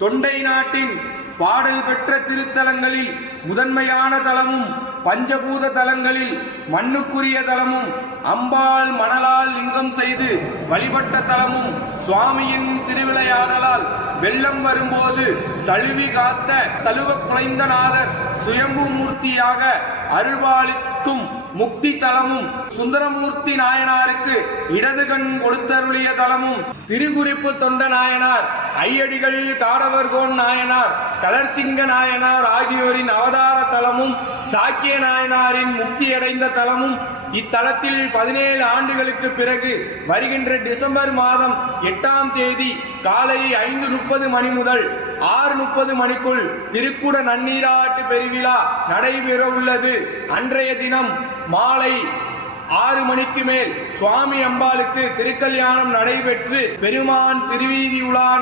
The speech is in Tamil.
தொண்டை நாட்டின் பாடல் பெற்ற திருத்தலங்களில் முதன்மையான தலமும் பஞ்சபூத தலங்களில் மண்ணுக்குரிய தலமும் அம்பாள் மணலால் லிங்கம் செய்து வழிபட்ட தலமும் சுவாமியின் திருவிளையாடலால் வெள்ளம் வரும்போது தழுவி காத்த தழுவ குலைந்த நாதர் சுயம்பு மூர்த்தியாக அருள்பாலிக்கும் முக்தி தலமும் சுந்தரமூர்த்தி நாயனாருக்கு இடது கண் கொடுத்தருளிய தலமும் திருக்குறிப்பு தொண்ட நாயனார் ஐயடிகள் காடவர்கோன் நாயனார் கலர்சிங்க நாயனார் ஆகியோரின் அவதார தலமும் சாக்கிய நாயனாரின் முக்தியடைந்த தலமும் இத்தலத்தில் 17 ஆண்டுகளுக்கு பிறகு வருகின்ற டிசம்பர் மாதம் 8ஆம் தேதி காலை 5:30 மணி முதல் 6:30 மணிக்குள் திருக்குட நன்னீராட்டு பெருவிழா நடைபெற உள்ளது. அன்றைய தினம் மாலை 6 மணிக்கு மேல் சுவாமி அம்பாளுக்கு திருக்கல்யாணம் நடைபெற்று பெருமான் திருவீதி உலா